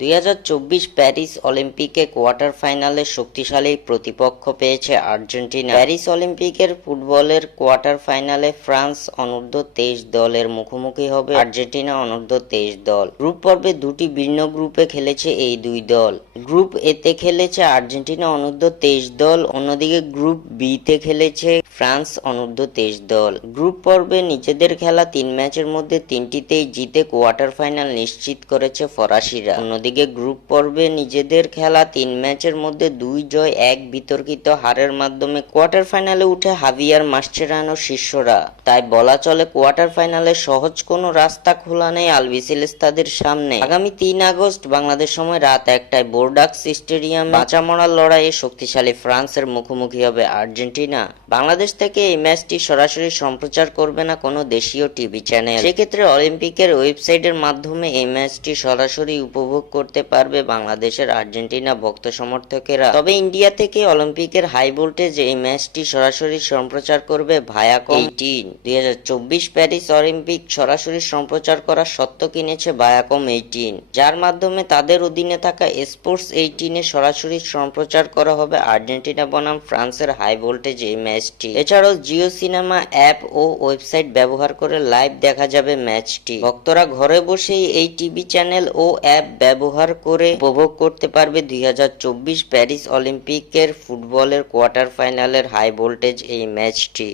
2024 Paris অলিম্পিকে quarter ফাইনালে শক্তিশালী প্রতিপক্ষ পেয়েছে আর্জেন্টিনা। প্যারিস অলিম্পিকের ফুটবলের কোয়ার্টার ফাইনালে ফ্রান্স অনূর্ধ্ব-23 দলের মুখোমুখি হবে আর্জেন্টিনা অনূর্ধ্ব-23 দল। গ্রুপ পর্বে দুটি ভিন্ন গ্রুপে খেলেছে এই দুই দল। গ্রুপ এতে খেলেছে আর্জেন্টিনা অনূর্ধ্ব-23 দল, অন্যদিকে গ্রুপ বিতে খেলেছে ফ্রান্স অনূর্ধ্ব-23 দল। গ্রুপ পর্বে নিজেদের খেলা 3 ম্যাচের মধ্যে 3টিতেই জিতে কোয়ার্টার ফাইনাল নিশ্চিত করেছে ফরাসিরা। অন্যদিকে গ্রুপ পর্বে নিজেদের খেলা 3 ম্যাচের মধ্যে 2 জয় 1 বিতর্কিত হারের মাধ্যমে কোয়ার্টার ফাইনালে উঠে হাভিয়ার মাস্চেরানোর শিষ্যরা। তাই বলা চলে কোয়ার্টার ফাইনালে সহজ কোনো রাস্তা খোলা নেই আলবিসেলেস্তাদের সামনে। আগামী 3 আগস্ট বাংলাদেশ সময় রাত 1টায় বোর্ডাক্স স্টেডিয়ামে বাঁচা মরার লড়াইয়ে শক্তিশালী ফ্রান্সের মুখোমুখি হবে আর্জেন্টিনা। বাংলাদেশ থেকে এই ম্যাচটি সরাসরি সম্প্রচার করবে না কোনো দেশীয় টিভি চ্যানেল। সেক্ষেত্রে অলিম্পিকের ওয়েবসাইটের মাধ্যমে এই ম্যাচটি সরাসরি উপভোগ করতে পারবে বাংলাদেশের আর্জেন্টিনা ভক্ত সমর্থকেরা। তবে ইন্ডিয়া থেকে অলিম্পিকের হাই ভোল্টেজ এই ম্যাচটি সরাসরি সম্প্রচার করবে ভায়াকম 18। 2024 প্যারিস অলিম্পিক সরাসরি সম্প্রচার করার সত্ত্ব কিনেছে ভায়াকম 18, যার মাধ্যমে তাদের অধীনে থাকা স্পোর্টস 18-এ সরাসরি সম্প্রচার করা হবে আর্জেন্টিনা বনাম ফ্রান্সের হাই ভোল্টেজ এই ম্যাচটি। এছাড়াও জিও সিনেমা অ্যাপ ও ওয়েবসাইট ব্যবহার করে লাইভ দেখা যাবে ম্যাচটি। ভক্তরা ঘরে বসেই এই টিভি চ্যানেল ও অ্যাপ ব্যবহার করে উপভোগ করতে পারবে 2024 প্যারিস অলিম্পিকের ফুটবলের কোয়ার্টার ফাইনালের হাই ভোল্টেজ এই ম্যাচটি।